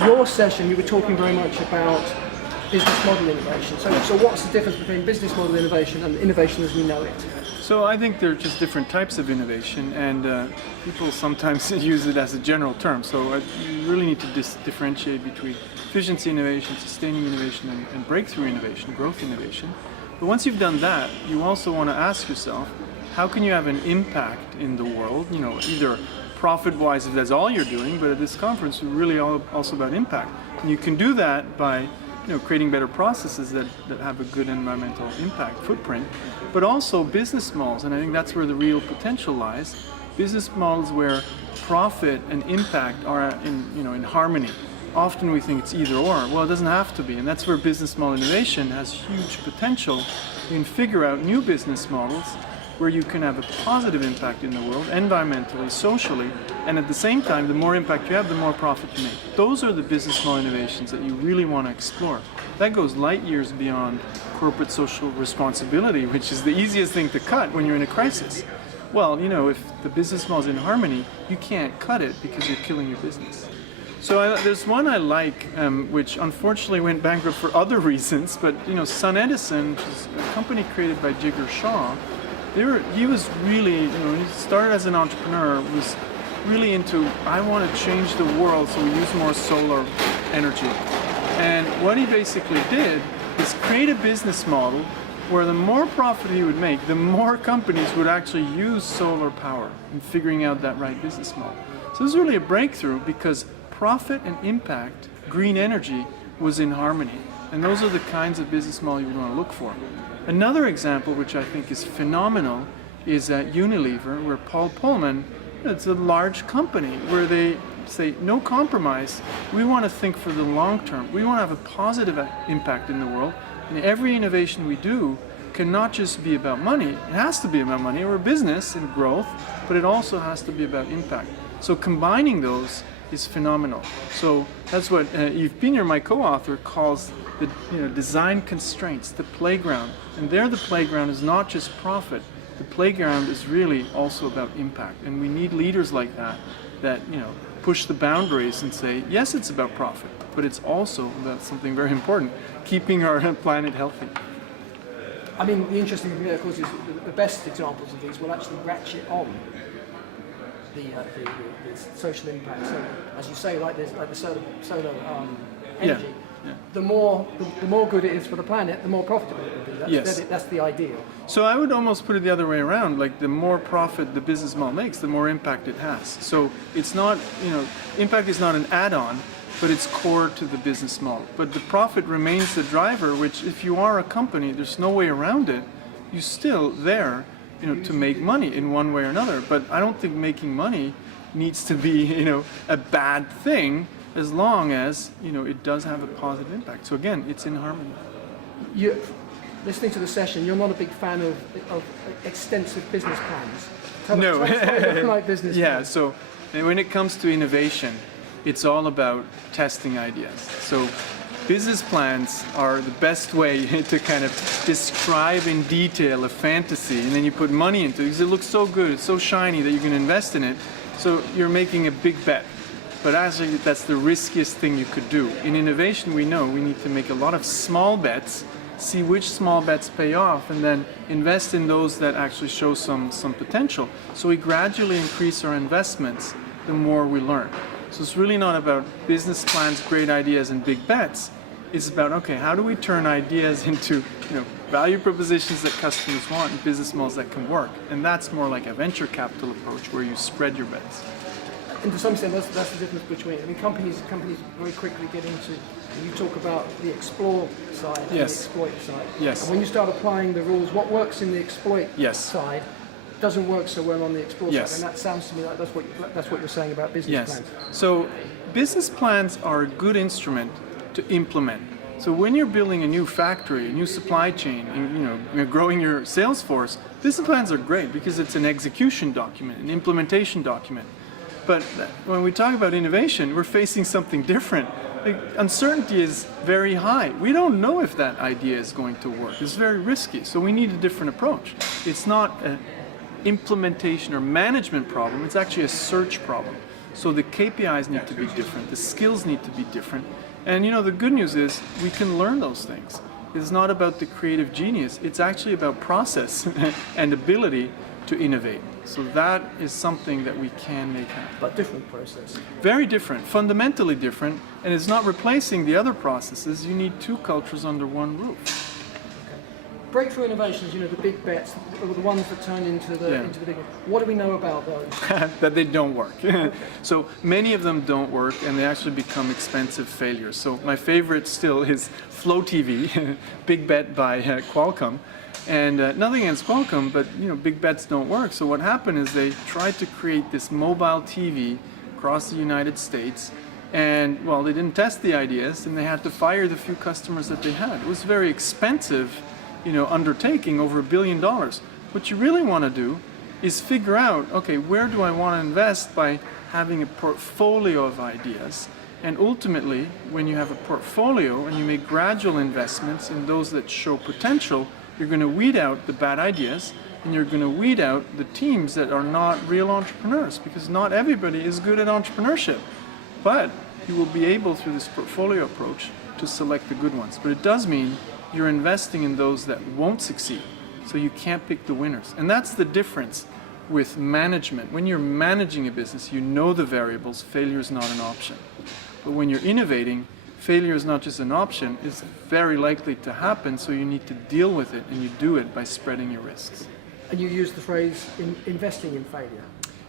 your session, you were talking very much about business model innovation. So what's the difference between business model innovation and innovation as we know it? So I think there are just different types of innovation, and people sometimes use it as a general term. So you really need to differentiate between efficiency innovation, sustaining innovation, and breakthrough innovation, growth innovation. But once you've done that, you also want to ask yourself, how can you have an impact in the world? You know, either profit-wise if that's all you're doing, but at this conference we're really also about impact. And you can do that by creating better processes that have a good environmental impact footprint, but also business models, and I think that's where the real potential lies. Business models where profit and impact are in harmony. Often we think it's either or. Well, it doesn't have to be, and that's where business model innovation has huge potential. You can figure out new business models where you can have a positive impact in the world, environmentally, socially, and at the same time, the more impact you have, the more profit you make. Those are the business model innovations that you really want to explore. That goes light years beyond corporate social responsibility, which is the easiest thing to cut when you're in a crisis. Well, if the business model is in harmony, you can't cut it because you're killing your business. So there's one I like, which unfortunately went bankrupt for other reasons, but Sun Edison, which is a company created by Jigar Shah, he was really, he started as an entrepreneur, was really into, I want to change the world so we use more solar energy. And what he basically did is create a business model where the more profit he would make, the more companies would actually use solar power in figuring out that right business model. So this is really a breakthrough because profit and impact, green energy, was in harmony. And those are the kinds of business model you would want to look for. Another example, which I think is phenomenal, is at Unilever, where Paul Polman, it's a large company, where they say, no compromise, we want to think for the long term. We want to have a positive impact in the world, and every innovation we do cannot just be about money. It has to be about money. We're a business and growth, but it also has to be about impact. So combining those is phenomenal. So that's what Yves Pinner, my co-author, calls the design constraints, the playground. And there the playground is not just profit. The playground is really also about impact. And we need leaders like that push the boundaries and say, yes, it's about profit, but it's also about something very important, keeping our planet healthy. I mean, the interesting thing, of course, is the best examples of these will actually ratchet on the social impact. So, as you say, like the solar energy, the more good it is for the planet, the more profitable it will be. That's the ideal. So I would almost put it the other way around. Like the more profit the business model makes, the more impact it has. So it's not, impact is not an add-on, but it's core to the business model. But the profit remains the driver, which if you are a company, there's no way around it. You're still there, to make money in one way or another. But I don't think making money needs to be, a bad thing, as long as it does have a positive impact. So again, it's in harmony. You're listening to the session, you're not a big fan of extensive business plans. Tell us like business plans. So when it comes to innovation, it's all about testing ideas. So business plans are the best way to kind of describe in detail a fantasy, and then you put money into it because it looks so good, it's so shiny that you can invest in it. So you're making a big bet. But actually, that's the riskiest thing you could do. In innovation, we know we need to make a lot of small bets, see which small bets pay off, and then invest in those that actually show some potential. So we gradually increase our investments the more we learn. So it's really not about business plans, great ideas, and big bets. It's about, okay, how do we turn ideas into value propositions that customers want and business models that can work? And that's more like a venture capital approach where you spread your bets. And to some extent, that's the difference between, companies very quickly get into, you talk about the explore side and the exploit side. Yes. And when you start applying the rules, what works in the exploit side doesn't work so well on the explore side. And that sounds to me like that's what you're saying about business plans. So business plans are a good instrument to implement. So when you're building a new factory, a new supply chain, and you're growing your sales force, business plans are great because it's an execution document, an implementation document. But when we talk about innovation, we're facing something different. Uncertainty is very high. We don't know if that idea is going to work. It's very risky. So we need a different approach. It's not an implementation or management problem. It's actually a search problem. So the KPIs need to be different, the skills need to be different. And the good news is we can learn those things. It's not about the creative genius, it's actually about process and ability to innovate. So that is something that we can make happen. But different process. Very different, fundamentally different, and it's not replacing the other processes. You need two cultures under one roof. Breakthrough innovations, the big bets, the ones that turn into the big. What do we know about those? That they don't work. So many of them don't work, and they actually become expensive failures. So my favorite still is Flow TV, big bet by Qualcomm. And nothing against Qualcomm, but big bets don't work. So what happened is they tried to create this mobile TV across the United States, and well, they didn't test the ideas, and they had to fire the few customers that they had. It was very expensive, undertaking, over $1 billion. What you really want to do is figure out, okay, where do I want to invest by having a portfolio of ideas? And ultimately, when you have a portfolio and you make gradual investments in those that show potential, you're going to weed out the bad ideas, and you're going to weed out the teams that are not real entrepreneurs, because not everybody is good at entrepreneurship. But you will be able, through this portfolio approach, to select the good ones. But it does mean you're investing in those that won't succeed, so you can't pick the winners. And that's the difference with management. When you're managing a business, you know the variables, failure is not an option. But when you're innovating, failure is not just an option, it's very likely to happen, so you need to deal with it, and you do it by spreading your risks. And you use the phrase investing in failure.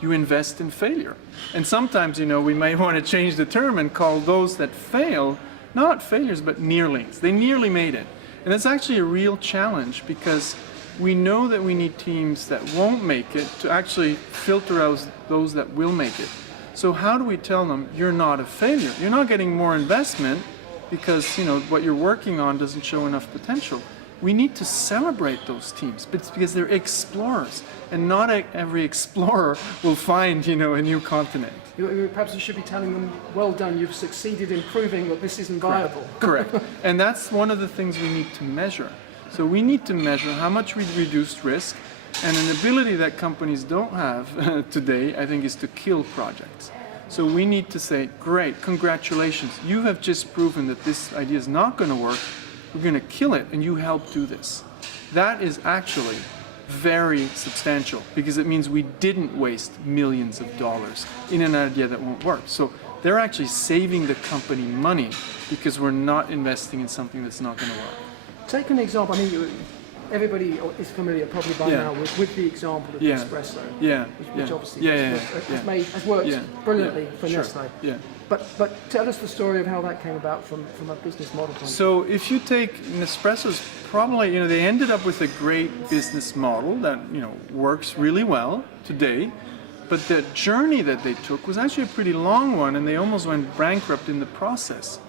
You invest in failure. And sometimes, we might want to change the term and call those that fail not failures, but nearlings. They nearly made it. And that's actually a real challenge, because we know that we need teams that won't make it to actually filter out those that will make it. So how do we tell them, you're not a failure? You're not getting more investment because what you're working on doesn't show enough potential. We need to celebrate those teams, but it's because they're explorers, and not every explorer will find a new continent. Perhaps you should be telling them, well done, you've succeeded in proving that this isn't viable. Correct. And that's one of the things we need to measure. So we need to measure how much we reduced risk, and an ability that companies don't have today, I think, is to kill projects. So we need to say, great, congratulations, you have just proven that this idea is not going to work, we're going to kill it, and you helped do this. That is actually very substantial, because it means we didn't waste millions of dollars in an idea that won't work. So they're actually saving the company money because we're not investing in something that's not going to work. Take an example. Everybody is familiar probably by now with the example of Espresso, which obviously has worked brilliantly for Nestle. Yeah. But tell us the story of how that came about from a business model point of view. So if you take Nespresso's, probably they ended up with a great business model that works really well today, but the journey that they took was actually a pretty long one, and they almost went bankrupt in the process.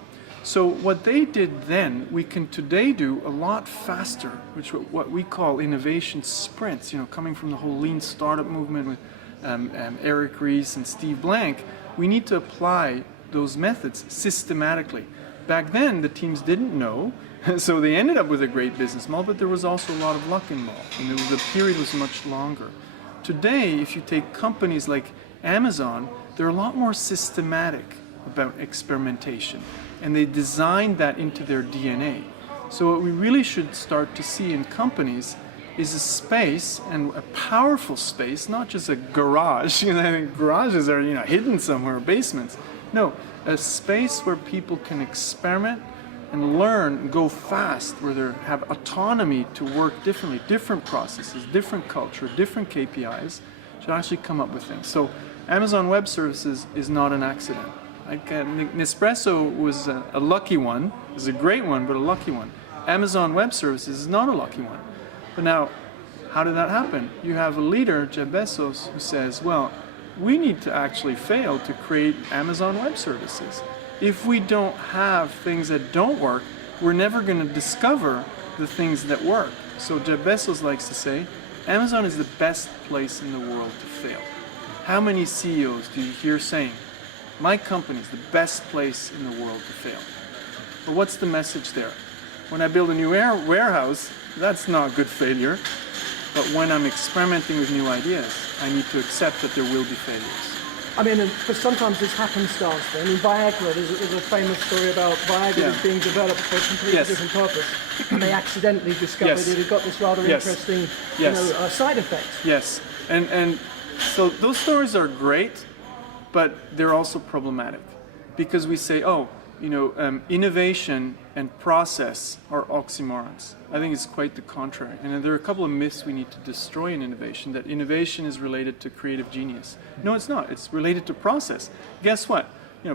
So what they did then, we can today do a lot faster, which what we call innovation sprints. Coming from the whole lean startup movement with Eric Ries and Steve Blank. We need to apply those methods systematically. Back then, the teams didn't know, so they ended up with a great business model, but there was also a lot of luck involved, and the period was much longer. Today, if you take companies like Amazon, they're a lot more systematic about experimentation, and they designed that into their DNA. So what we really should start to see in companies is a space, and a powerful space, not just a garage. I think garages are hidden somewhere, basements. No, a space where people can experiment and learn, go fast, where they have autonomy to work differently, different processes, different culture, different KPIs, should actually come up with things. So Amazon Web Services is not an accident. Nespresso was a lucky one. It was a great one, but a lucky one. Amazon Web Services is not a lucky one. But now, how did that happen? You have a leader, Jeff Bezos, who says, well, we need to actually fail to create Amazon Web Services. If we don't have things that don't work, we're never going to discover the things that work. So Jeff Bezos likes to say, Amazon is the best place in the world to fail. How many CEOs do you hear saying, my company is the best place in the world to fail? But what's the message there? When I build a new warehouse, that's not good failure. But when I'm experimenting with new ideas, I need to accept that there will be failures. I mean, because sometimes this happenstance thing. I mean, Viagra, there's a famous story about Viagra that's being developed for a completely different purpose. And they accidentally discovered that it got this rather interesting side effect. Yes, and so those stories are great, but they're also problematic. Because we say, innovation and process are oxymorons. I think it's quite the contrary. And there are a couple of myths we need to destroy in innovation, that innovation is related to creative genius. No, it's not. It's related to process. Guess what?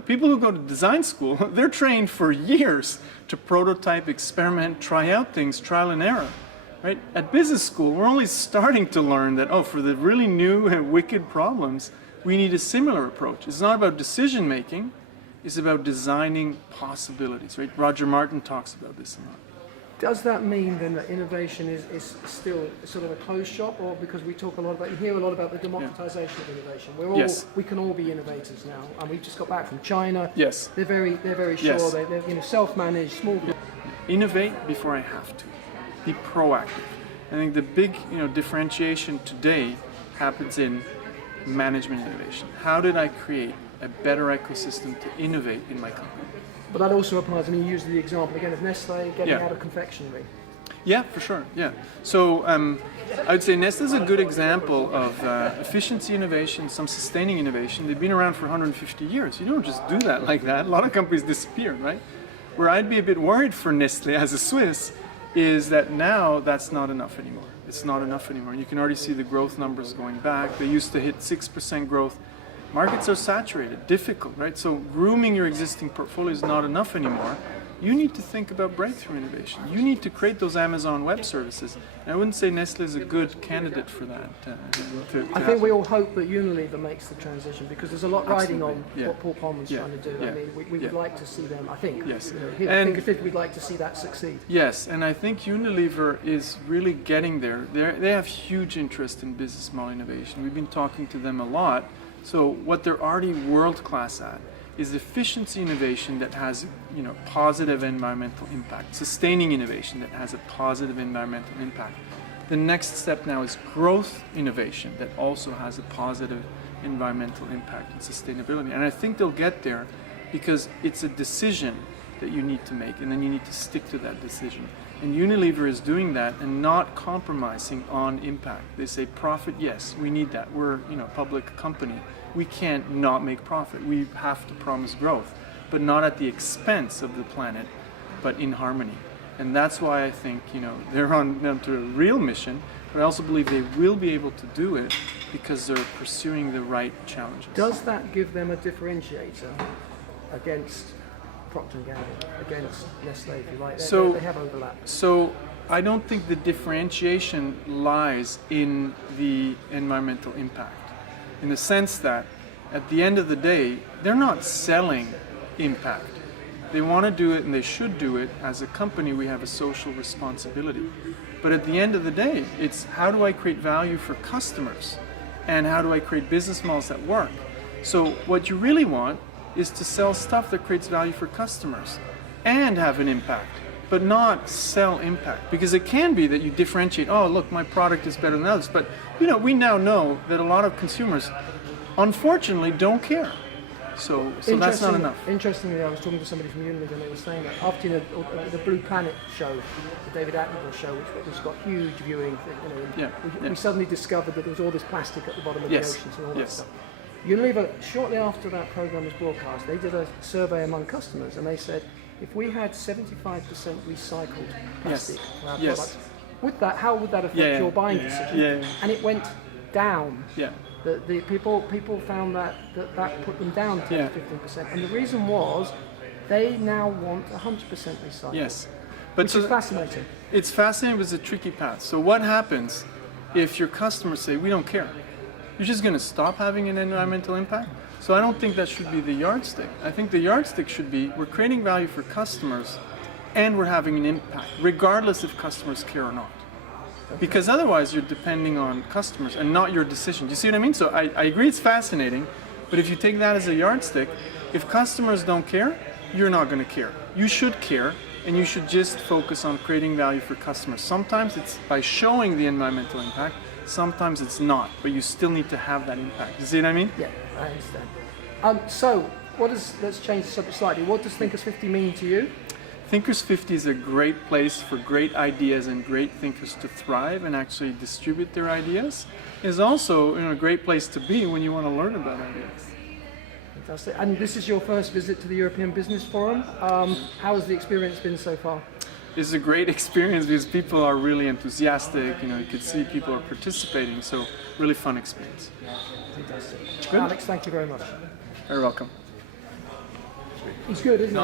People who go to design school, they're trained for years to prototype, experiment, try out things, trial and error. Right? At business school, we're only starting to learn that, for the really new and wicked problems, we need a similar approach. It's not about decision making. Is about designing possibilities, right? Roger Martin talks about this a lot. Does that mean then that innovation is still sort of a closed shop, or because we talk a lot about, you hear a lot about the democratization of innovation? We can all be innovators now, and we've just got back from China. Yes. They're very sure. They're self-managed, small. Innovate before I have to. Be proactive. I think the big differentiation today happens in management innovation. How did I create a better ecosystem to innovate in my company? But that also applies, you used the example again of Nestle getting out of confectionery. Yeah, for sure, yeah. So I would say Nestle is a good example of efficiency innovation, some sustaining innovation. They've been around for 150 years. You don't just do that like that. A lot of companies disappear, right? Where I'd be a bit worried for Nestle as a Swiss is that now that's not enough anymore. It's not enough anymore. You can already see the growth numbers going back. They used to hit 6% growth. Markets are saturated, difficult, right? So grooming your existing portfolio is not enough anymore. You need to think about breakthrough innovation. You need to create those Amazon Web Services. And I wouldn't say Nestle is a good candidate for that. I think we all hope that Unilever makes the transition, because there's a lot riding on what Paul Polman's trying to do. I mean, we would like to see them, I think. Yes. We'd like to see that succeed. Yes, and I think Unilever is really getting there. They have huge interest in business model innovation. We've been talking to them a lot. So what they're already world-class at is efficiency innovation that has positive environmental impact, sustaining innovation that has a positive environmental impact. The next step now is growth innovation that also has a positive environmental impact and sustainability. And I think they'll get there because it's a decision that you need to make, and then you need to stick to that decision. And Unilever is doing that and not compromising on impact. They say profit, yes, we need that. We're a public company. We can't not make profit. We have to promise growth, but not at the expense of the planet, but in harmony. And that's why I think they're on to a real mission, but I also believe they will be able to do it because they're pursuing the right challenges. Does that give them a differentiator against Procter & Gamble, against Nestle, if you like? They have overlap. So I don't think the differentiation lies in the environmental impact, in the sense that at the end of the day, they're not selling impact. They want to do it, and they should do it. As a company, we have a social responsibility. But at the end of the day, it's how do I create value for customers, and how do I create business models that work? So what you really want is to sell stuff that creates value for customers and have an impact, but not sell impact. Because it can be that you differentiate, look, my product is better than others. But we now know that a lot of consumers, unfortunately, don't care. So that's not enough. Interestingly, I was talking to somebody from Unilever, and they were saying that after the Blue Planet show, the David Attenborough show, which got huge viewing, we suddenly discovered that there was all this plastic at the bottom of the oceans and all that stuff. Unilever, shortly after that program was broadcast, they did a survey among customers, and they said, if we had 75% recycled plastic for our products, how would that affect your buying decision? And it went down. The people found that put them down 10 to 15%, and the reason was they now want 100% recycled. Yes, which is fascinating. It's fascinating, but it's a tricky path. So what happens if your customers say, we don't care? You're just going to stop having an environmental impact? So I don't think that should be the yardstick. I think the yardstick should be we're creating value for customers and we're having an impact, regardless if customers care or not. Because otherwise you're depending on customers and not your decision. Do you see what I mean? So I agree it's fascinating, but if you take that as a yardstick, if customers don't care, you're not going to care. You should care, and you should just focus on creating value for customers. Sometimes it's by showing the environmental impact. sometimes it's not, but you still need to have that impact. You see what I mean? Yeah, I understand. So, let's change the subject slightly. What does Thinkers 50 mean to you? Thinkers 50 is a great place for great ideas and great thinkers to thrive and actually distribute their ideas. It's also a great place to be when you want to learn about ideas. Fantastic. And this is your first visit to the European Business Forum. How has the experience been so far? It's a great experience because people are really enthusiastic. You could see people are participating. So really fun experience. Fantastic. Good. Alex, thank you very much. You're welcome. He's good, isn't he?